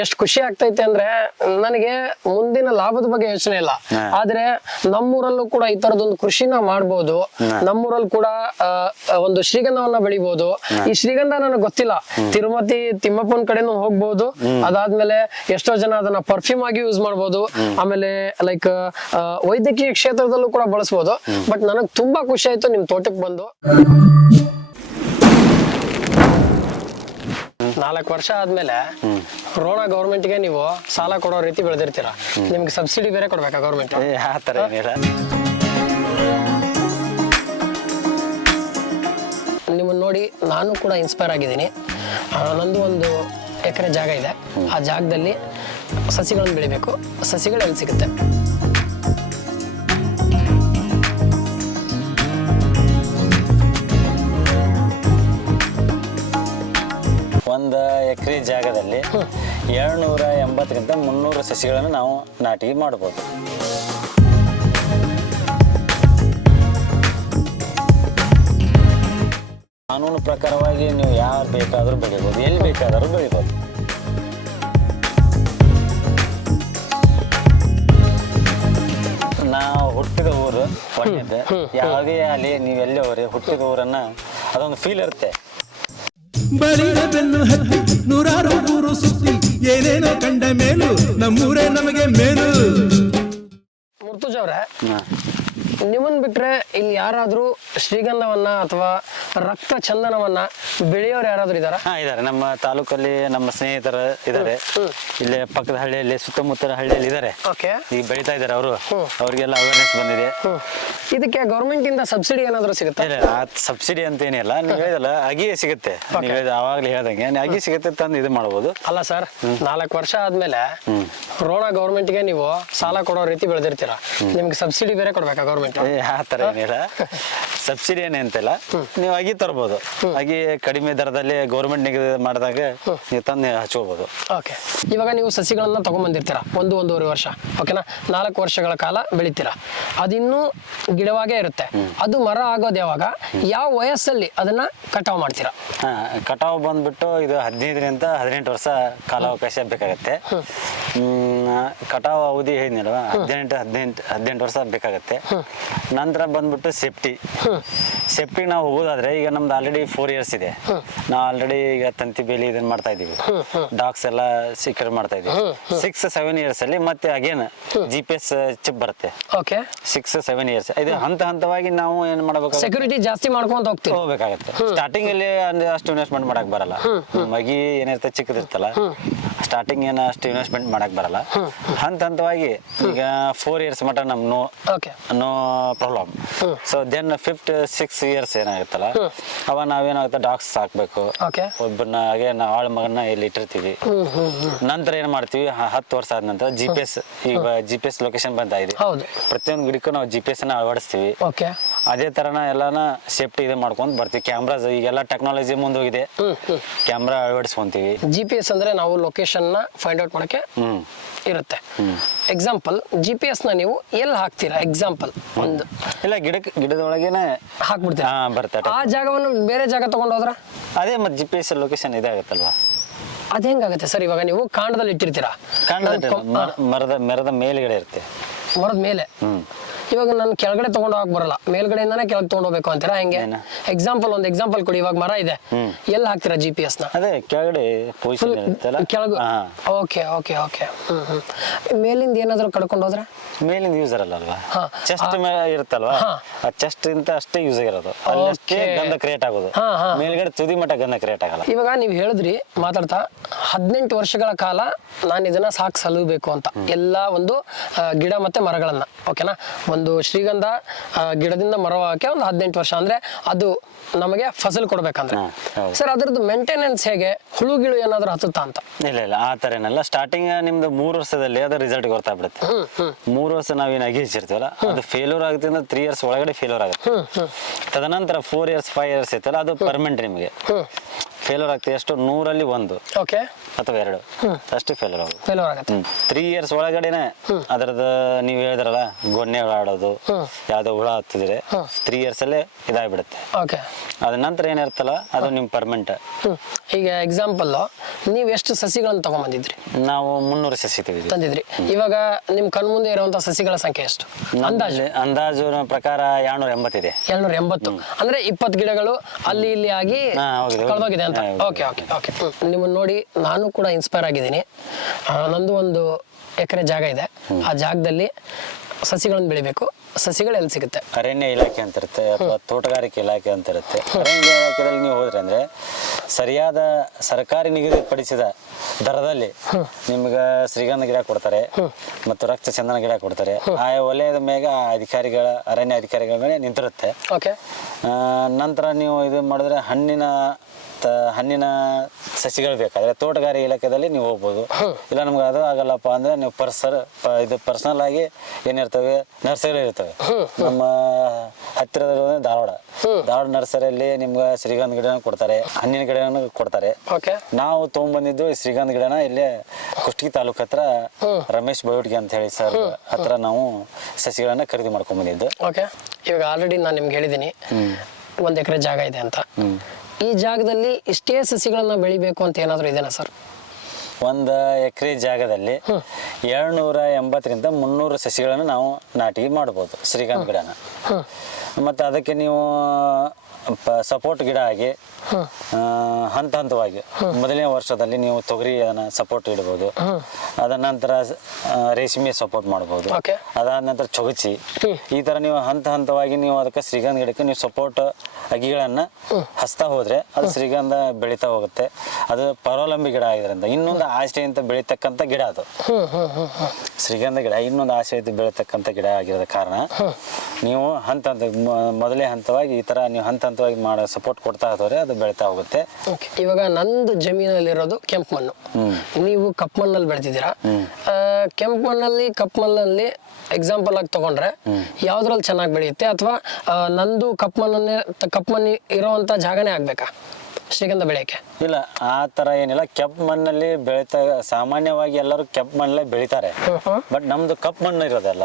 ಎಷ್ಟು ಖುಷಿ ಆಗ್ತೈತೆ ಅಂದ್ರೆ ನನಗೆ ಮುಂದಿನ ಲಾಭದ ಬಗ್ಗೆ ಯೋಚನೆ ಇಲ್ಲ. ಆದ್ರೆ ನಮ್ಮೂರಲ್ಲೂ ಕೂಡ ಈ ತರದೊಂದು ಕೃಷಿನ ಮಾಡ್ಬೋದು. ನಮ್ಮೂರಲ್ಲಿ ಕೂಡ ಒಂದು ಶ್ರೀಗಂಧವನ್ನ ಬೆಳಿಬಹುದು ಈ ಶ್ರೀಗಂಧ ನನಗೆ ಗೊತ್ತಿಲ್ಲ. ತಿರುಮತಿ ತಿಮ್ಮಪ್ಪನ ಕಡೆನೂ ಹೋಗ್ಬೋದು. ಅದಾದ್ಮೇಲೆ ಎಷ್ಟೋ ಜನ ಅದನ್ನ ಪರ್ಫ್ಯೂಮ್ ಆಗಿ ಯೂಸ್ ಮಾಡ್ಬೋದು. ಆಮೇಲೆ ಲೈಕ್ ವೈದ್ಯಕೀಯ ಕ್ಷೇತ್ರದಲ್ಲೂ ಕೂಡ ಬಳಸ್ಬೋದು. ಬಟ್ ನನಗ್ ತುಂಬಾ ಖುಷಿ ಆಯ್ತು ನಿಮ್ ತೋಟಕ್ಕೆ ಬಂದು. ನಾಲ್ಕು ವರ್ಷ ಆದ್ಮೇಲೆ ರೋಣ ಗೌರ್ಮೆಂಟ್ಗೆ ನೀವು ಸಾಲ ಕೊಡೋ ರೀತಿ ಬೆಳೆದಿರ್ತೀರಾ? ನಿಮ್ಗೆ ಸಬ್ಸಿಡಿ ಬೇರೆ ಕೊಡ್ಬೇಕಾ ಗೌರ್ಮೆಂಟ್ ಆ ಥರ ಏನಿಲ್ಲ. ನಿಮ್ಮನ್ನ ನೋಡಿ ನಾನು ಕೂಡ ಇನ್ಸ್ಪೈರ್ ಆಗಿದ್ದೀನಿ. ಆ, ನಂದು ಒಂದು ಎಕರೆ ಜಾಗ ಇದೆ. ಆ ಜಾಗದಲ್ಲಿ ಸಸಿಗಳನ್ನು ಬೆಳಿಬೇಕು. ಸಸಿಗಳು ಎಲ್ಲಿ ಸಿಗುತ್ತೆ? ಎಕರೆ ಜಾಗದಲ್ಲಿ ಏಳ್ನೂರ ಎಂಬತ್ತರಿಂದ ಮುನ್ನೂರು ಸಸಿಗಳನ್ನು ನಾವು ನಾಟಿ ಮಾಡ್ಬೋದು. ಕಾನೂನು ಪ್ರಕಾರವಾಗಿ ನೀವು ಯಾರು ಬೇಕಾದರೂ ಬೆಳಿಬೋದು ಎಲ್ಲಿ ಬೇಕಾದರೂ ಬೆಳಿಬೋದು. ನಾವು ಹುಟ್ಟಿದ ಊರು ಒಳ್ಳೆಯದು ಯಾವುದೇ ಅಲ್ಲಿ ನೀವೆಲ್ಲೇ ಹೋಗ್ರಿ ಹುಟ್ಟಿದ ಊರನ್ನ ಅದೊಂದು ಫೀಲ್ ಇರುತ್ತೆ. ಬಳಿದ ಬೆನ್ನು ಹತ್ತಿ ನೂರಾರು ಊರು ಸುತ್ತಿ ಏನೇನೋ ಕಂಡ ಮೇಲು ನಮ್ಮೂರೇ ನಮಗೆ ಮೇಲು ನಿಮ್ಮನ್ ಬಿಟ್ರೆ ಇಲ್ಲಿ ಯಾರಾದ್ರೂ ಶ್ರೀಗಂಧವನ್ನ ಅಥವಾ ರಕ್ತ ಚಂದನವನ್ನ ಬೆಳೆಯೋರು ಯಾರಾದ್ರೂ ಇದಾರ ಹಾ ಇದಾರೆ. ನಮ್ಮ ತಾಲೂಕಲ್ಲಿ ನಮ್ಮ ಸ್ನೇಹಿತರು ಇದಾರೆ. ಇಲ್ಲೇ ಪಕ್ಕದ ಹಳ್ಳಿಯಲ್ಲಿ ಸುತ್ತಮುತ್ತಲ ಹಳ್ಳಿಯಲ್ಲಿ ಇದಾರೆ. ಓಕೆ. ಈಗ ಬೆಳೀತಾ ಇದಾರೆ ಅವರು. ಅವ್ರಿಗೆಲ್ಲ ಅವೇರ್ನೆಸ್ ಬಂದಿದೆ. ಇದಕ್ಕೆ ಗೌರ್ಮೆಂಟ್ ಇಂದ ಸಬ್ಸಿಡಿ ಏನಾದರೂ ಸಿಗುತ್ತೆ? ಇಲ್ಲ ಆ ಸಬ್ಸಿಡಿ ಅಂತ ಏನಿಲ್ಲ. ನೀವು ಹೇಳಿದಲ್ಲ ಅಗಿ ಸಿಗುತ್ತೆ. ನೀವು ಹೇಳಿದ ಅವಾಗಲೇ ಹೇಳ್ದಂಗೆ. ಅಗಿ ಸಿಗುತ್ತೆ ತಂದು ಇದು ಮಾಡ್ಬೋದು. ಅಲ್ಲ ಸರ್ ನಾಲ್ಕು ವರ್ಷ ಆದ್ಮೇಲೆ ರೋಣ ಗೌರ್ಮೆಂಟ್ಗೆ ನೀವು ಸಾಲ ಕೊಡೋ ರೀತಿ ಬೆಳೆದಿರ್ತೀರಾ? ನಿಮ್ಗೆ ಸಬ್ಸಿಡಿ ಬೇರೆ ಕೊಡ್ಬೇಕಾ ಗೌರ್ಮೆಂಟ್ ಆ ಥರ ಏನಿಲ್ಲ ಸಬ್ಸಿಡಿ ಏನೇ ಅಂತಿಲ್ಲ ನೀವು ಅಗಿ ತರ್ಬೋದು. ಅಗಿ ಕಡಿಮೆ ದರದಲ್ಲಿ ಗೌರ್ಮೆಂಟ್ ನಿಗದಿ ಮಾಡಿದಾಗ ನೀವು ತಂದು ಹಚ್ಕೋಬಹುದು ಓಕೆ. ಇವಾಗ ನೀವು ಸಸಿಗಳನ್ನ ತಗೊಂಬಂದಿರ್ತೀರಾ? ಒಂದು ಒಂದೂವರೆ ವರ್ಷ. ಓಕೆನಾ? ನಾಲ್ಕು ವರ್ಷಗಳ ಕಾಲ ಬೆಳಿತೀರಾ? ಅದಿನ್ನೂ ಗಿಡವಾಗೇ ಇರುತ್ತೆ. ಅದು ಮರ ಆಗೋದು ಯಾವಾಗ? ಯಾವ ವಯಸ್ಸಲ್ಲಿ ಅದನ್ನ ಕಟಾವ್ ಮಾಡ್ತೀರಾ? ಕಟಾವು ಬಂದ್ಬಿಟ್ಟು ಇದು ಹದಿನೈದರಿಂದ ಹದಿನೆಂಟು ವರ್ಷ ಕಾಲಾವಕಾಶ ಬೇಕಾಗತ್ತೆ. ಹ್ಮ್, ಕಟಾವು ಅವಧಿ ಹೇಳಿದ್ನಲ್ವ ಹದಿನೆಂಟು ಹದಿನೆಂಟು ಹದಿನೆಂಟು ವರ್ಷ ಬೇಕಾಗತ್ತೆ. ನಂತರ ಬಂದ್ಬಿಟ್ಟು ಸೇಫ್ಟಿ. ಸೇಫ್ಟಿಗೆ ನಾವು ಹೋಗೋದಾದ್ರೆ ಈಗ ನಮ್ದು ಆಲ್ರೆಡಿ ಫೋರ್ ಇಯರ್ಸ್ ಇದೆ. ನಾವು ಆಲ್ರೆಡಿ ಈಗ ತಂತಿ ಬೇಲಿ ಇದನ್ನ ಮಾಡ್ತಾ ಇದೀವಿ ಡಾಕ್ಸ್ ಎಲ್ಲ ಸೀಕ್ರೆಟ್ ಮಾಡ್ತಾ ಇದೀವಿ ಸಿಕ್ಸ್ ಸೆವೆನ್ ಇಯರ್ಸ್ ಅಲ್ಲಿ ಮತ್ತೆ again G P S chip ಬರುತ್ತೆ. ಸಿಕ್ಸ್ ಸೆವೆನ್ ಇಯರ್ಸ್ ಇದು ಹಂತ ಹಂತವಾಗಿ ನಾವು ಏನ್ ಮಾಡಬೇಕು ಸೆಕ್ಯೂರಿಟಿ ಜಾಸ್ತಿ ಮಾಡ್ಕೊಂತ ಹೋಗ್ತೀವಿ ಹೋಗ್ಬೇಕಾಗತ್ತೆ. ಸ್ಟಾರ್ಟಿಂಗ್ ಅಲ್ಲಿ ಅಂದ್ರೆ ಅಷ್ಟು ಇನ್ವೆಸ್ಟ್ಮೆಂಟ್ ಮಾಡಕ್ ಬರಲ್ಲ. ಮಗಿ ಏನಿರುತ್ತೆ ಚಿಕ್ಕದಿರ್ತಲ್ಲ ಸ್ಟಾರ್ಟಿಂಗ್ ಏನ ಅಷ್ಟು ಇನ್ವೆಸ್ಟ್ಮೆಂಟ್ ಮಾಡಕ್ ಬರಲ್ಲ. ಹಂತ ಹಂತವಾಗಿ ಈಗ ಫೋರ್ ಇಯರ್ಸ್ ಮಟ ನಮ್ no no problem so then fifth six years ಏನಾಗುತ್ತಲ್ಲ ಅವ ನಾವೇನಾಗುತ್ತೆ ಡಾಗ್ಸ್ ಸಾಕ್ಬೇಕು ಓಕೆ ಒಬ್ಬನ್ನ ಹಾಗೆ ನಾವು ಆಳ್ ಮಗನ ಇಲ್ಲಿ ಇಟ್ಟಿರ್ತೀವಿ. ನಂತರ ಏನ್ ಮಾಡ್ತೀವಿ ಹತ್ತು ವರ್ಷ ಆದ ನಂತರ ಜಿ ಪಿ ಎಸ್ ಈಗ ಜಿ ಪಿ ಎಸ್ ಲೊಕೇಶನ್ ಬಂದ ಇದೆ. ಪ್ರತಿಯೊಂದು ಗಿಡಕ್ಕೂ ನಾವು ಜಿ ಪಿ ಎಸ್ ಅಳವಡಿಸ್ತೀವಿ. ಓಕೆ ಅದೇ ತರನ ಎಲ್ಲಾನ ಸೇಫ್ಟಿ ಇದು ಮಾಡ್ಕೊಂಡು ಬರ್ತೀವಿ. ಕ್ಯಾಮ್ರಾಸ್ ಈಗೆಲ್ಲ ಟೆಕ್ನಾಲಜಿ ಮುಂದೋಗಿದೆ. ಕ್ಯಾಮ್ರಾ ಅಳವಡಿಸ್ಕೊಂತೀವಿ. ಜಿ ಪಿ ಎಸ್ ಅಂದ್ರೆ ನಾವು ಲೊಕೇಶನ್ನ ಫೈಂಡ್ ಔಟ್ ಮಾಡಕ್ಕೆ ಇರುತ್ತೆ. ಎಕ್ಸಾಂಪಲ್ ಜಿ ಪಿ ಎಸ್ನ ನೀವು ಎಲ್ಲಿ ಹಾಕ್ತೀರಾ? ಎಕ್ಸಾಂಪಲ್ ಒಂದು ಇಲ್ಲ ಗಿಡಕ್ಕೆ ಗಿಡದೊಳಗೇನೆ ಹಾಕ್ಬಿಡ್ತೀವಿ ಹಾ ಆ ಜಾಗವನ್ನು ಬೇರೆ ಜಾಗ ತಗೊಂಡೋದ್ರ ಅದೇ ಮತ್ತೆ ಜಿಪಿಎಸ್ ಲೊಕೇಶನ್ ಇದೆ ಇದಾಗತ್ತಲ್ವಾ ಅದ್ ಹೆಂಗಾಗುತ್ತೆ ಸರ್ ಇವಾಗ ನೀವು ಕಾಂಡದಲ್ಲಿ ಇಟ್ಟಿರ್ತೀರಾ? ಕಾಂಡದ ಮರದ ಮರದ ಮೇಲ್ಗಡೆ ಇರುತ್ತೆ. ಮರದ ಮೇಲೆ? ಹ್ಮ್. ಇವಾಗ ನಾನು ಕೆಳಗಡೆ ತಗೊಂಡು ಹೋಗಕ್ ಬರಲ್ಲ. ಮೇಲ್ಗಡೆಯಿಂದಾನೆ ಕೆಳಗೆ ತಗೊಂಡು ಹೋಗ್ಬೇಕು ಅಂತೀರಾ? ಹೆಂಗೆ? ಎಕ್ಸಾಂಪಲ್ ಒಂದು ಎಕ್ಸಾಂಪಲ್ ಕೊಡಿ ಇವಾಗ ಮರ ಇದೆ. ಎಲ್ಲಿ ಹಾಕ್ತೀರಾ ಜಿ ಪಿ ಎಸ್ನ? ಅದೇ ಕೆಳಗಡೆ ಕೆಳಗೆ ಓಕೆ ಓಕೆ ಓಕೆ ಮೇಲಿಂದ ಏನಾದ್ರು ಕಡ್ಕೊಂಡು ಹೋದ್ರೆ? ಮೇಲಿಂದ ಯೂಸ್ ಅಲ್ಲಲ್ವಾ ಹಾ. ಚೆಸ್ಟ್ ಮೇಲೆ ಇರುತ್ತಲ್ವಾ. ಆ ಚೆಸ್ಟ್ ಇಂತ ಅಷ್ಟೇ ಯೂಸ್ ಆಗಿರೋದು ಅಲ್ಲಷ್ಟೇ. ಗಂಧ ಕ್ರಿಯೇಟ್ ಆಗೋದು. ಮೇಲ್ಗಡೆ ತುದಿ ಮಟ್ಟ ಗಂಧ ಕ್ರಿಯೇಟ್ ಆಗಲ್ಲ. ಇವಾಗ ನೀವು ಹೇಳಿದ್ರಿ ಮಾತಾಡ್ತಾ ಹದಿನೆಂಟು ವರ್ಷಗಳ ಕಾಲ ನಾನು ಇದನ್ನ ಸಾಕು ಸಲುಬೇಕು ಅಂತ. ಎಲ್ಲ ಒಂದು ಗಿಡ ಮತ್ತೆ ಮರಗಳನ್ನ. ಓಕೆನಾ ಒಂದು ಶ್ರೀಗಂಧ ಗಿಡದಿಂದ ಮರವಾಗಕ್ಕೆ ಒಂದು ಹದಿನೆಂಟು ವರ್ಷ. ಅಂದ್ರೆ ಅದು ನಮಗೆ ಫಸಲ್ ಕೊಡ್ಬೇಕಂದ್ರೆ. ಸರ್ ಅದ್ರದ್ದು ಮೇಂಟೆನೆನ್ಸ್ ಹೇಗೆ? ಹುಳು ಗಿಳು ಏನಾದ್ರು ಹತ್ತುತ್ತಾ ಅಂತ. ಇಲ್ಲ ಇಲ್ಲ ಆ ತರ ಏನಲ್ಲ ಸ್ಟಾರ್ಟಿಂಗ್ ನಿಮ್ದು ಮೂರು ವರ್ಷದಲ್ಲಿ ಅದ್ರ ರಿಸಲ್ಟ್ ಗೊತ್ತಾಗ್ಬಿಡುತ್ತೆ ಮೂರು ವರ್ಷ ನಾವೇನು ಅಗಿ ಹಚ್ಚಿರ್ತೀವಲ್ಲ ಅದು ಫೇಲ್ಯೂರ್ ಆಗುತ್ತೆ ಅಂದ್ರೆ ತ್ರೀ ಇಯರ್ಸ್ ಒಳಗಡೆ ಫೇಲ್ಯೂರ್ ಆಗುತ್ತೆ. ತದನಂತರ ಫೋರ್ ಇಯರ್ಸ್ ಫೈವ್ ಇಯರ್ಸ್ ಇತ್ತಲ್ಲ ಅದು ಪರ್ಮನೆಂಟ್ ನಿಮಗೆ. ಫೇಲ್ಯೂರ್ ಆಗ್ತದೆ. ಎಷ್ಟು ನೂರಲ್ಲಿ ಒಂದು. ಓಕೆ ಅಥವಾ ಎರಡು. ಅಷ್ಟೇ ಫೇಲರ್ ಆಗುತ್ತೆ ಫೇಲ್ಯೂರ್ ಆಗುತ್ತೆ. ತ್ರೀ ಇಯರ್ಸ್ ಒಳಗಡೆನೆ ಅದರದ ನೀವು ಹೇಳಿದ್ರಲ್ಲ ಗೊನ್ನೆ ಆಡೋದು ಯಾವ್ದೋ ಹುಳ ಹತ್ತಿದ್ರೆ ತ್ರೀ ಇಯರ್ಸ್ ಅಲ್ಲೇ ಇದಾಗ್ಬಿಡುತ್ತೆ. ಓಕೆ ಅದ ನಂತರ ಏನಿರುತ್ತಲ್ಲ ಅದು ನಿಮ್ ಪರ್ಮನೆಂಟ್ ಈಗ ಎಕ್ಸಾಂಪಲ್ ನೀವು ಎಷ್ಟು ಸಸಿಗಳನ್ನು ತಗೊಂಬಂದಿದ್ರಿ? ನಾವು ಮುನ್ನೂರು ಸಸಿ ತೆಗೆದ್ವಿ ತಂದಿದ್ರಿ. ಇವಾಗ ನಿಮ್ ಕಣ್ಮುಂದೆ ಇರುವಂತ ಸಸಿಗಳ ಸಂಖ್ಯೆ ಎಷ್ಟು? ಅಂದಾಜು. ಅಂದಾಜು ಪ್ರಕಾರ ಎರಡ್ನೂರ ಎಂಬತ್ತಿದೆ ಎರಡ್ನೂರ ಎಂಬತ್ತು. ಅಂದ್ರೆ ಇಪ್ಪತ್ತು ಗಿಡಗಳು ಅಲ್ಲಿ ಇಲ್ಲಿ ಆಗಿ. ಕಳೆದೋಗಿದೆ ಅಂತ. ಓಕೆ ಓಕೆ ಓಕೆ ನಿಮ್ಮನ್ನ ನೋಡಿ ನಾನು ಕೂಡ ಇನ್ಸ್ಪೈರ್ ಆಗಿದ್ದೀನಿ. ನಂದು ಒಂದು ಎಕರೆ ಜಾಗ ಇದೆ. ಆ ಜಾಗದಲ್ಲಿ ಸಸಿಗಳನ್ನು ಬೆಳಿಬೇಕು. ಸಸಿಗಳು ಎಲ್ಲಿ ಸಿಗುತ್ತೆ? ಅರಣ್ಯ ಇಲಾಖೆ ಅಂತ ಇರುತ್ತೆ ಅಥವಾ ತೋಟಗಾರಿಕೆ ಇಲಾಖೆ ಅಂತ ಇರುತ್ತೆ. ಅರಣ್ಯ ಇಲಾಖೆದಲ್ಲಿ ನೀವು ಹೋದ್ರೆ ಅಂದ್ರೆ ಸರಿಯಾದ ಸರ್ಕಾರಿ ನಿಗದಿಪಡಿಸಿದ ದರದಲ್ಲಿ ನಿಮ್ಗೆ ಶ್ರೀಗಂಧ ಗಿಡ ಕೊಡ್ತಾರೆ ಮತ್ತು ರಕ್ತ ಚಂದನ ಗಿಡ ಕೊಡ್ತಾರೆ. ಆ ವಲಯದ ಮೇಗ ಆ ಅಧಿಕಾರಿಗಳ ಅರಣ್ಯ ಅಧಿಕಾರಿಗಳ ಮೇಲೆ ನಿಂತಿರುತ್ತೆ. ನಂತರ ನೀವು ಇದು ಮಾಡಿದ್ರೆ ಹಣ್ಣಿನ ತ- ಹಣ್ಣಿನ ಸಸಿಗಳು ಬೇಕಾದ್ರೆ ತೋಟಗಾರಿಕೆ ಇಲಾಖೆದಲ್ಲಿ ನೀವು ಹೋಗ್ಬೋದು. ಇಲ್ಲ ನಮ್ಗೆ ಅದು ಆಗಲ್ಲಪ್ಪ ಅಂದ್ರೆ ನೀವು ಪರ್ಸರ್ ಪ- ಇದು ಪರ್ಸನಲ್ ಆಗಿ ಏನಿರ್ತವೆ ನರ್ಸರಿ ಇರ್ತವೆ. ನಮ್ಮ ಹತ್ತಿರದ ಧಾರವಾಡ. ಧಾರವಾಡ ನರ್ಸರಿಯಲ್ಲಿ ನಿಮ್ಗೆ ಶ್ರೀಗಂಧ ಗಿಡನ ಕೊಡ್ತಾರೆ ಹಣ್ಣಿನ ಗಿಡನ ಕೊಡ್ತಾರೆ. ಓಕೆ. ನಾವು ತೊಗೊಂಡ್ಬಂದಿದ್ದು ಈ ಶ್ರೀಗಂಧ ಗಿಡನ ಇಲ್ಲೇ ಕುಷ್ಟಗಿ ತಾಲೂಕ್ ಹತ್ರ ರಮೇಶ್ ಬಯೋಟ್ಗೆ ಅಂತ ಹೇಳಿ ಸರ್ ಹತ್ರ ನಾವು ಸಸಿಗಳನ್ನ ಖರೀದಿ ಮಾಡ್ಕೊಂಡ್ ಬಂದಿದ್ದು. ಓಕೆ. ಇವಾಗ ಆಲ್ರೆಡಿ ನಾನು ನಿಮ್ಗೆ ಹೇಳಿದ್ದೀನಿ ಒಂದು ಎಕರೆ ಜಾಗ ಇದೆ ಅಂತ. ಈ ಜಾಗದಲ್ಲಿ ಇಷ್ಟೇ ಸಸಿಗಳನ್ನ ಬೆಳಿಬೇಕು ಅಂತ ಏನಾದರೂ ಇದೇನಾ ಸರ್? ಒಂದು ಎಕರೆ ಜಾಗದಲ್ಲಿ ಏಳ್ನೂರ ಎಂಬತ್ತರಿಂದ ಮುನ್ನೂರು ಸಸಿಗಳನ್ನು ನಾವು ನಾಟಿ ಮಾಡ್ಬೋದು ಶ್ರೀಗಂಧ ಗಿಡನ. ಮತ್ತು ಅದಕ್ಕೆ ನೀವು ಸಪೋರ್ಟ್ ಗಿಡ ಆಗಿ ಹಂತ ಹಂತವಾಗಿ ಮೊದಲನೇ ವರ್ಷದಲ್ಲಿ ನೀವು ತೊಗರಿ ಅದನ್ನ ಸಪೋರ್ಟ್ ಇಡ್ಬೋದು. ಅದ ನಂತರ ರೇಷ್ಮೆ ಸಪೋರ್ಟ್ ಮಾಡ್ಬೋದು. Okay. ಅದಾದ ನಂತರ ಚೊಗಚಿ ಈ ತರ ನೀವು ಹಂತ ಹಂತವಾಗಿ ನೀವು ಅದಕ್ಕೆ ಶ್ರೀಗಂಧ ಗಿಡಕ್ಕೆ ನೀವು ಸಪೋರ್ಟ್ ಅಗಿಗಳನ್ನ ಹಸ್ತಾ ಹೋದ್ರೆ ಅದು ಶ್ರೀಗಂಧ ಬೆಳೀತಾ ಹೋಗುತ್ತೆ. ಅದು ಪರಾವಲಂಬಿ ಗಿಡ ಆಗಿದ್ರಿಂದ ಇನ್ನೊಂದು ಆಸೆಯಿಂದ ಬೆಳೀತಕ್ಕಂಥ ಗಿಡ ಅದು. ಶ್ರೀಗಂಧ ಗಿಡ ಇನ್ನೊಂದು ಆಶ್ರಯ ಬೆಳೀತಕ್ಕಂಥ ಗಿಡ ಆಗಿರೋದ ಕಾರಣ ನೀವು ಹಂತ ಹಂತ ಮೊದಲೇ ಹಂತವಾಗಿ ಈ ತರ ನೀವು ಹಂತ ಹಂತವಾಗಿ ಮಾಡೋ ಸಪೋರ್ಟ್ ಕೊಡ್ತಾ ಹೋದ್ರೆ ಅದು ಬೆಳೀತಾ ಹೋಗುತ್ತೆ. ಇವಾಗ ನಂದು ಜಮೀನಲ್ಲಿರೋದು ಕೆಂಪು ಮಣ್ಣು. ನೀವು ಕಪ್ಪು ಮಣ್ಣಲ್ಲಿ ಬೆಳೆದಿದ್ದೀರಾ. ಕೆಂಪು ಮಣ್ಣಲ್ಲಿ ಕಪ್ಪು ಮಣ್ಣಲ್ಲಿ ಎಕ್ಸಾಂಪಲ್ ಆಗಿ ತಗೊಂಡ್ರೆ ಯಾವ್ದ್ರಲ್ಲಿ ಚೆನ್ನಾಗಿ ಬೆಳೆಯುತ್ತೆ? ಅಥವಾ ನಂದು ಕಪ್ಪು ಮಣ್ಣನ್ನೇ ಕಪ್ಪು ಮಣ್ಣು ಇರೋವಂಥ ಜಾಗನೇ ಆಗ್ಬೇಕಾ? ಶ್ರೀಗಂಧ ಬೆಳೆಯಕ್ಕೆ? ಇಲ್ಲ ಆ ತರ ಏನಿಲ್ಲ. ಕೆಪ್ ಮಣ್ಣಲ್ಲಿ ಬೆಳೀತ ಸಾಮಾನ್ಯವಾಗಿ ಎಲ್ಲರೂ ಕೆಪ್ ಮಣ್ಣಲ್ಲೇ ಬೆಳಿತಾರೆ. ಬಟ್ ನಮ್ದು ಕಪ್ ಮಣ್ಣು ಇರೋದಲ್ಲ.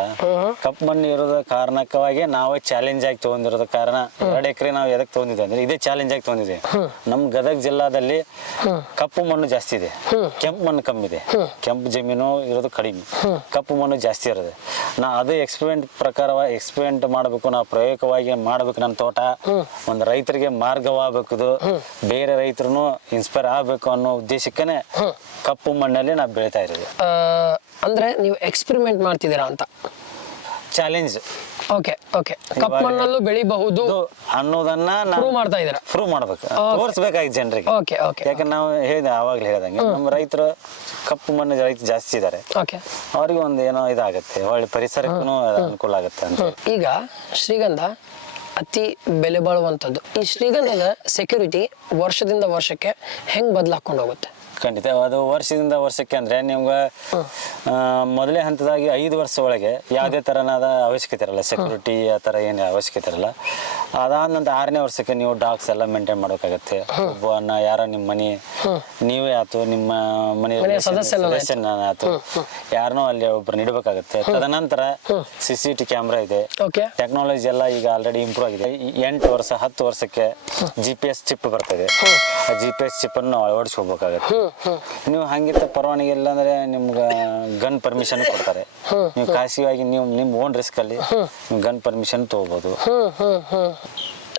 ಕಪ್ ಮಣ್ಣು ಇರೋದ ಕಾರಣಕ್ಕವಾಗಿ ನಾವೇ ಚಾಲೆಂಜ್ ಆಗಿ ತಗೊಂಡಿರೋದ ಕಾರಣ ಎರಡು ಎಕರೆ ನಾವು ಎದಕ್ ತಗೊಂಡಿದ್ವಿ ಅಂದ್ರೆ ಇದೇ ಚಾಲೆಂಜ್ ಆಗಿ ತಗೊಂಡಿದೆ ನಮ್ ಗದಗ ಜಿಲ್ಲಾದಲ್ಲಿ ಕಪ್ಪು ಮಣ್ಣು ಜಾಸ್ತಿ ಇದೆ. ಕೆಂಪು ಮಣ್ಣು ಕಮ್ಮಿ ಇದೆ. ಕೆಂಪು ಜಮೀನು ಇರೋದು ಕಡಿಮೆ. ಕಪ್ಪು ಮಣ್ಣು ಜಾಸ್ತಿ ಇರೋದು. ನಾ ಅದು ಎಕ್ಸ್ಪೆರಿಮೆಂಟ್ ಪ್ರಕಾರ ಎಕ್ಸ್ಪೆರಿಮೆಂಟ್ ಮಾಡಬೇಕು ನಾವು ಪ್ರಯೋಗವಾಗಿ ಮಾಡಬೇಕು ನನ್ನ ತೋಟ. ಒಂದು ರೈತರಿಗೆ ಮಾರ್ಗವಾಗಬೇಕು ಬೇರೆ ರೈತರು ಇನ್ಸ್ಪೈರ್ ಆಗಬೇಕು ಅನ್ನೋ ಉದ್ದೇಶಕ್ಕೇ ಕಪ್ಪು ಮಣ್ಣಲ್ಲಿ ನಾವು ಬೆಳೀತಾ ಇರೋದು ಅಂದ್ರೆ ನೀವು ಎಕ್ಸ್ಪೆರಿಮೆಂಟ್ ಮಾಡ್ತಿದ್ದೀರಾ ಅಂತ? ಚಾಲೆಂಜ್ ಓಕೆ ಓಕೆ ಕಪ್ಪು ಮಣ್ಣಲ್ಲೂ ಬೆಳಿಬಹುದು. ಅನ್ನೋದನ್ನ ನಾವು ಮಾಡ್ತಾ ಇದ್ದಾರೆ? ಪ್ರೂವ್ ಮಾಡ್ಬೇಕು. ತೋರಿಸ್ಬೇಕಾಗಿ ಜನರಿಗೆ. ಓಕೆ ಓಕೆ ಯಾಕಂದ್ರೆ ನಾವು ಹೇಳಿದೆ ಆವಾಗಲೇ ಹೇಳ್ದಂಗೆ. ನಮ್ಮ ರೈತರು ಕಪ್ಪು ಮಣ್ಣು ರೈತ ಜಾಸ್ತಿ ಇದ್ದಾರೆ. ಓಕೆ ಅವ್ರಿಗೆ ಒಂದು ಏನೋ ಇದಾಗುತ್ತೆ ಒಳ್ಳೆ ಪರಿಸರಕ್ಕೂ ಅನುಕೂಲ ಆಗುತ್ತೆ ಅಂತ. ಈಗ ಶ್ರೀಗಂಧ ಅತಿ ಬೆಲೆ ಬಾಳುವಂಥದ್ದು ಈ ಶ್ರೀಗಂಧದ ಸೆಕ್ಯೂರಿಟಿ ವರ್ಷದಿಂದ ವರ್ಷಕ್ಕೆ ಹೆಂಗೆ ಬದಲಾಕೊಂಡು ಹೋಗುತ್ತೆ ಖಂಡಿತ. ಅದು ವರ್ಷದಿಂದ ವರ್ಷಕ್ಕೆ ಅಂದ್ರೆ ನಿಮ್ಗೆ ಮೊದಲೇ ಹಂತದಾಗಿ ಐದು ವರ್ಷ ಒಳಗೆ ಯಾವುದೇ ತರನಾದ ಅವಶ್ಯಕತೆ ಇರಲ್ಲ. ಸೆಕ್ಯೂರಿಟಿ ಆ ಥರ ಏನು ಅವಶ್ಯಕತೆ ಇರಲ್ಲ. ಅದಾದ ನಂತರ ಆರನೇ ವರ್ಷಕ್ಕೆ ನೀವು ಡಾಗ್ಸ್ ಎಲ್ಲ ಮೇಂಟೈನ್ ಮಾಡಬೇಕಾಗತ್ತೆ. ಅನ್ನ ಯಾರ ನಿಮ್ಮ ಮನೆ ನೀವೇ ಆತು ನಿಮ್ಮ ಮನೆ ಮನೆಯ ಸದಸ್ಯನ ಆಯ್ತು. ಯಾರನ್ನೋ ಅಲ್ಲಿ ಒಬ್ಬರು ಇಡಬೇಕಾಗತ್ತೆ ತದನಂತರ ಸಿ ಸಿ ಟಿ ಕ್ಯಾಮ್ರಾ ಇದೆ ಟೆಕ್ನಾಲಜಿ ಎಲ್ಲ ಈಗ ಆಲ್ರೆಡಿ ಇಂಪ್ರೂವ್ ಆಗಿದೆ. ಎಂಟು ವರ್ಷ ಹತ್ತು ವರ್ಷಕ್ಕೆ ಜಿ ಪಿ ಎಸ್ ಚಿಪ್ ಬರ್ತದೆ. ಆ ಜಿ ಪಿ ಎಸ್ ಚಿಪ್ ಅನ್ನು ಅಳವಡಿಸ್ಕೋಬೇಕಾಗತ್ತೆ ನೀವು ಹಂಗಿತ್ತ ಪರವಾನಗಿ ಇಲ್ಲ ಅಂದ್ರೆ ನಿಮ್ಗೆ ಗನ್ ಪರ್ಮಿಷನ್ ಕೊಡ್ತಾರೆ. ನೀವು ಖಾಸಗಿಯಾಗಿ ನೀವು ನಿಮ್ಮ ಓನ್ ರಿಸ್ಕ್ ಅಲ್ಲಿ ನೀವು ಗನ್ ಪರ್ಮಿಷನ್ ತಗೋಬಹುದು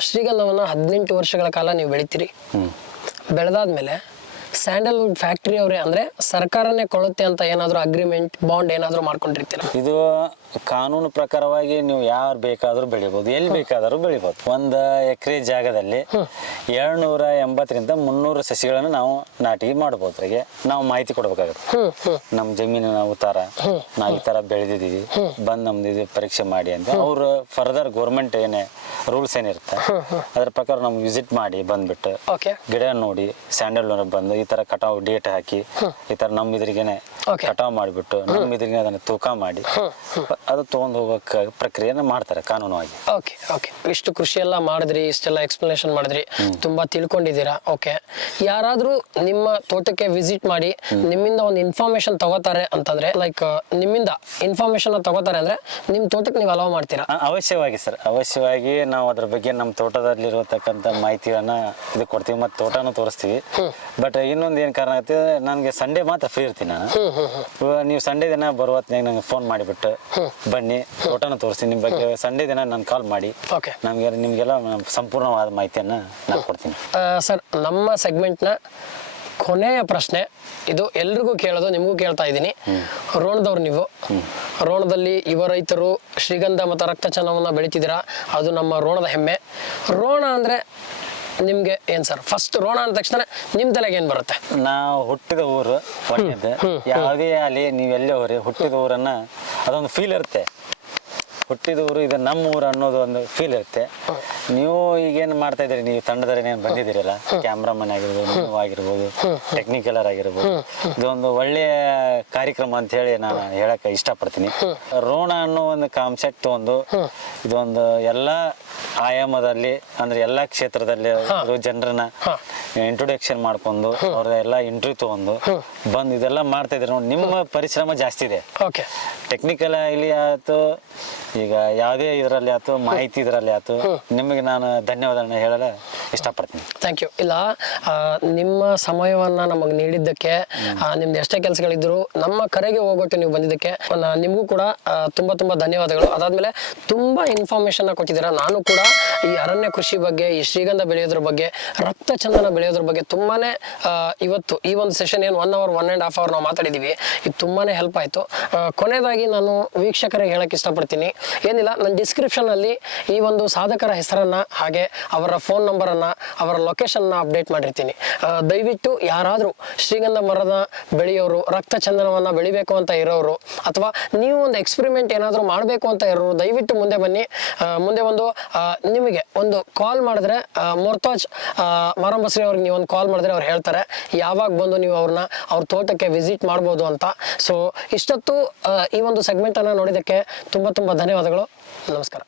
ಶ್ರೀಗಂಧವನ್ನ ಹದಿನೆಂಟು ವರ್ಷಗಳ ಕಾಲ ನೀವು ಬೆಳಿತೀರಿ. ಬೆಳೆದಾದ್ಮೇಲೆ ಸ್ಯಾಂಡಲ್ವುಡ್ ಫ್ಯಾಕ್ಟ್ರಿ ಅವರೇ ಅಂದ್ರೆ ಸರ್ಕಾರನೇ ಕೊಳ್ಳುತ್ತೆ ಅಂತ ಏನಾದ್ರು ಅಗ್ರಿಮೆಂಟ್ ಬಾಂಡ್ ಏನಾದ್ರು ಮಾಡ್ಕೊಂಡಿರ್ತೀರ? ಇದು ಕಾನೂನು ಪ್ರಕಾರವಾಗಿ ನೀವು ಯಾರು ಬೇಕಾದ್ರೂ ಬೆಳಿಬಹುದು ಎಲ್ಲಿ ಬೇಕಾದರೂ ಬೆಳಿಬಹುದು ಒಂದು ಎಕರೆ ಜಾಗದಲ್ಲಿ ಏಳ್ನೂರ ಎಂಬತ್ತರಿಂದ ಮುನ್ನೂರು ಸಸಿಗಳನ್ನು ನಾವು ನಾಟಿ ಮಾಡಬಹುದು ಅದ್ರಾಗೆ. ನಾವು ಮಾಹಿತಿ ಕೊಡ್ಬೇಕಾಗುತ್ತೆ. ನಮ್ಮ ಜಮೀನಿನ ಉತ್ತಾರ ನಾವು ಈ ತರ ಬೆಳೆದಿದ್ದೀವಿ. ಬಂದ್ ನಮ್ದು ಇದು ಪರೀಕ್ಷೆ ಮಾಡಿ ಅಂತ. ಅವ್ರು ಫರ್ದರ್ ಗೌರ್ಮೆಂಟ್ ಏನೇ ರೂಲ್ಸ್ ಏನಿರುತ್ತೆ ಅದ್ರ ಪ್ರಕಾರ ನಮ್ಗೆ ವಿಸಿಟ್ ಮಾಡಿ ಬಂದ್ಬಿಟ್ಟು ಗಿಡ ನೋಡಿ ಸ್ಯಾಂಡಲ್ ಬಂದು ಈ ತರ ಕಟಾವ್ ಡೇಟ್ ಹಾಕಿ ಈ ತರ ನಮ್ಮ ಇದ್ರಿಗೆನೆ. ಕಟಾವ್ ಮಾಡಿಬಿಟ್ಟು ನಮ್ಮ ಇದ್ರಿಗೆ ಅದನ್ನ ತೂಕ ಮಾಡಿ ಅದು ತಗೊಂಡ್ ಹೋಗೋಕೆ ಪ್ರಕ್ರಿಯೆನ ಮಾಡ್ತಾರೆ ಕಾನೂನುವಾಗಿ. ಓಕೆ ಓಕೆ ಇಷ್ಟು ಕೃಷಿ ಎಲ್ಲ ಮಾಡಿದ್ರಿ ಇಷ್ಟೆಲ್ಲ ಎಕ್ಸ್ಪ್ಲನೇಷನ್ ಮಾಡಿದ್ರಿ. ತುಂಬಾ ತಿಳ್ಕೊಂಡಿದ್ದೀರಾ? ಓಕೆ ಯಾರಾದ್ರೂ ನಿಮ್ಮ ತೋಟಕ್ಕೆ ವಿಸಿಟ್ ಮಾಡಿ ನಿಮ್ಮಿಂದ ಒಂದು ಇನ್ಫಾರ್ಮೇಶನ್ ತಗೋತಾರೆ ಅಂತಂದ್ರೆ ಲೈಕ್ ನಿಮ್ಮಿಂದ ಇನ್ಫಾರ್ಮೇಶನ್ ತಗೋತಾರೆ ಅಂದ್ರೆ ನಿಮ್ ತೋಟಕ್ಕೆ ನೀವು ಅಲೋ ಮಾಡ್ತೀರಾ? ಅವಶ್ಯವಾಗಿ ಸರ್. ಅವಶ್ಯವಾಗಿ ನಾವು ಅದ್ರ ಬಗ್ಗೆ ನಮ್ಮ ತೋಟದಲ್ಲಿರತಕ್ಕಂಥ ಮಾಹಿತಿಯನ್ನ ಇದು ಕೊಡ್ತೀವಿ ಮತ್ತೆ ತೋಟನೂ ತೋರಿಸ್ತೀವಿ. ಬಟ್ ಇನ್ನೊಂದು ಏನು ಕಾರಣ ಆಗ್ತದೆ ನನಗೆ ಸಂಡೇ ಮಾತ್ರ ಫ್ರೀ ಇರ್ತೀನಿ ನಾನು. ನೀವು ಸಂಡೇ ದಿನ ಬರುವ ನಂಗೆ ಫೋನ್ ಮಾಡಿಬಿಟ್ಟು ಬನ್ನಿ ಫೋಟೋನ ತೋರಿಸ್ತೀನಿ. ನಿಮ್ಮ ಬಗ್ಗೆ ಸಂಡೇ ದಿನ ನಾನು ಕಾಲ್ ಮಾಡಿ ಓಕೆ. ನಮಗೆ ನಿಮಗೆಲ್ಲ ಸಂಪೂರ್ಣವಾದ ಮಾಹಿತಿಯನ್ನು ನಾನು ಕೊಡ್ತೀನಿ. ಸರ್ ನಮ್ಮ ಸೆಗ್ಮೆಂಟ್ನ ಕೊನೆಯ ಪ್ರಶ್ನೆ ಇದು ಎಲ್ರಿಗೂ ಕೇಳೋದು ನಿಮಗೂ ಕೇಳ್ತಾ ಇದ್ದೀನಿ. ರೋಣದವ್ರು ನೀವು. ರೋಣದಲ್ಲಿ ಯುವ ರೈತರು ಶ್ರೀಗಂಧ ಮತ್ತು ರಕ್ತಚನವನ್ನು ಬೆಳಿತಿದ್ದೀರಾ? ಅದು ನಮ್ಮ ರೋಣದ ಹೆಮ್ಮೆ. ರೋಣ ಅಂದರೆ ನಿಮಗೆ ಏನ್ ಸರ್ ಫಸ್ಟ್ ರೋಣ ಅಂದ ತಕ್ಷಣ ನಿಮ್ ತಲೆಗೆ ಏನ್ ಬರುತ್ತೆ? ನಾವು ಹುಟ್ಟಿದ ಊರು ಒಳ್ಳೆಯದು ಯಾವುದೇ ಅಲ್ಲಿ ನೀವು ಎಲ್ಲೇ ಹೋರಿ ಹುಟ್ಟಿದ ಊರನ್ನ ಅದೊಂದು ಫೀಲ್ ಇರುತ್ತೆ. ಹುಟ್ಟಿದ ಊರು ಇದು ನಮ್ಮ ಊರು ಅನ್ನೋದು ಒಂದು ಫೀಲ್ ಇರುತ್ತೆ. ನೀವು ಈಗೇನು ಮಾಡ್ತಾ ಇದ್ದೀರಿ? ನೀವು ತಂಡದಲ್ಲಿ ಏನು ಬಂದಿದ್ದೀರಲ್ಲ? ಕ್ಯಾಮ್ರಾಮನ್ ಆಗಿರ್ಬೋದು ನೀವು ಆಗಿರ್ಬೋದು ಟೆಕ್ನಿಕಲರ್ ಆಗಿರ್ಬೋದು. ಇದೊಂದು ಒಳ್ಳೆಯ ಕಾರ್ಯಕ್ರಮ ಅಂತ ಹೇಳಿ ನಾನು ಹೇಳಕ್ಕೆ ಇಷ್ಟಪಡ್ತೀನಿ. ರೋಣ ಅನ್ನೋ ಒಂದು ಕಾನ್ಸೆಪ್ಟ್ ಒಂದು ಇದೊಂದು ಎಲ್ಲ ಆಯಾಮದಲ್ಲಿ ಅಂದ್ರೆ ಎಲ್ಲ ಕ್ಷೇತ್ರದಲ್ಲಿ ಜನರನ್ನ ಇಂಟ್ರೊಡಕ್ಷನ್ ಮಾಡ್ಕೊಂಡು ಅವ್ರ ಎಲ್ಲ ಇಂಟರ್ವ್ಯೂ ತಗೊಂಡು ಬಂದ್ ಇದೆಲ್ಲ ಮಾಡ್ತಾ ಇದ್ರೆ. ನೋಡಿ ನಿಮ್ಮ ಪರಿಶ್ರಮ ಜಾಸ್ತಿ ಇದೆ. ಟೆಕ್ನಿಕಲ್ ಆಗಲಿ ಆಯ್ತು ಈಗ ಯಾವುದೇ ಇದರಲ್ಲಿ ಆಯ್ತು ಮಾಹಿತಿ ಇದರಲ್ಲಿ ಆಯ್ತು ನಿಮಗೆ ನಾನು ಧನ್ಯವಾದಗಳನ್ನ ಹೇಳಲು ಇಷ್ಟಪಡ್ತೀನಿ. ಥ್ಯಾಂಕ್ ಯು ಇಲ್ಲ ನಿಮ್ಮ ಸಮಯವನ್ನು ನಮಗೆ ನೀಡಿದ್ದಕ್ಕೆ ನಿಮ್ದು ಎಷ್ಟೇ ಕೆಲಸಗಳಿದ್ರು ನಮ್ಮ ಕರೆಗೆ ಹೋಗೋಟ್ಟು ನೀವು ಬಂದಿದ್ದಕ್ಕೆ ನಿಮಗೂ ಕೂಡ ತುಂಬ ತುಂಬ ಧನ್ಯವಾದಗಳು. ಅದಾದಮೇಲೆ ತುಂಬ ಇನ್ಫಾರ್ಮೇಷನ್ನ ಕೊಟ್ಟಿದ್ದೀರಾ. ನಾನು ಕೂಡ ಈ ಅರಣ್ಯ ಕೃಷಿ ಬಗ್ಗೆ ಈ ಶ್ರೀಗಂಧ ಬೆಳೆಯೋದ್ರ ಬಗ್ಗೆ ರಕ್ತ ಚಂದನ ಬೆಳೆಯೋದ್ರ ಬಗ್ಗೆ ತುಂಬಾ ಇವತ್ತು ಈ ಒಂದು ಸೆಷನ್ ಏನು one hour one and half hour ನಾವು ಮಾತಾಡಿದ್ದೀವಿ. ಇದು ತುಂಬಾ ಹೆಲ್ಪ್ ಆಯಿತು. ಕೊನೆಯದಾಗಿ ನಾನು ವೀಕ್ಷಕರಿಗೆ ಹೇಳಕ್ಕೆ ಇಷ್ಟಪಡ್ತೀನಿ. ಏನಿಲ್ಲ ನನ್ನ ಡಿಸ್ಕ್ರಿಪ್ಷನಲ್ಲಿ ಈ ಒಂದು ಸಾಧಕರ ಹೆಸರನ್ನು ಹಾಗೆ ಅವರ ಫೋನ್ ನಂಬರನ್ನು ಅವರ ಲೊಕೇಶನ್ನ ಅಪ್ಡೇಟ್ ಮಾಡಿರ್ತೀನಿ. ದಯವಿಟ್ಟು ಯಾರಾದರೂ ಶ್ರೀಗಂಧ ಮರದ ಬೆಳೆಯೋರು ರಕ್ತ ಚಂದನವನ್ನು ಬೆಳಿಬೇಕು ಅಂತ ಇರೋರು, ಅಥವಾ ನೀವು ಒಂದು ಎಕ್ಸ್ಪೆರಿಮೆಂಟ್ ಏನಾದರೂ ಮಾಡಬೇಕು ಅಂತ ಇರೋರು, ದಯವಿಟ್ಟು ಮುಂದೆ ಬನ್ನಿ. ಮುಂದೆ ಒಂದು ನಿಮಗೆ ಒಂದು ಕಾಲ್ ಮಾಡಿದ್ರೆ ಮುರ್ತಾಜ್ ಮಾರಂಬಸ್ರಿ ಅವ್ರಿಗೆ ನೀವು ಒಂದು ಕಾಲ್ ಮಾಡಿದ್ರೆ ಅವ್ರು ಹೇಳ್ತಾರೆ, ಯಾವಾಗ ಬಂದು ನೀವು ಅವ್ರನ್ನ ಅವ್ರ ತೋಟಕ್ಕೆ ವಿಸಿಟ್ ಮಾಡ್ಬೋದು ಅಂತ. ಸೊ ಇಷ್ಟೊತ್ತು ಈ ಒಂದು ಸೆಗ್ಮೆಂಟನ್ನು ನೋಡಿದ್ದಕ್ಕೆ ತುಂಬ ತುಂಬ ಧನ್ಯವಾದಗಳು. ನಮಸ್ಕಾರ.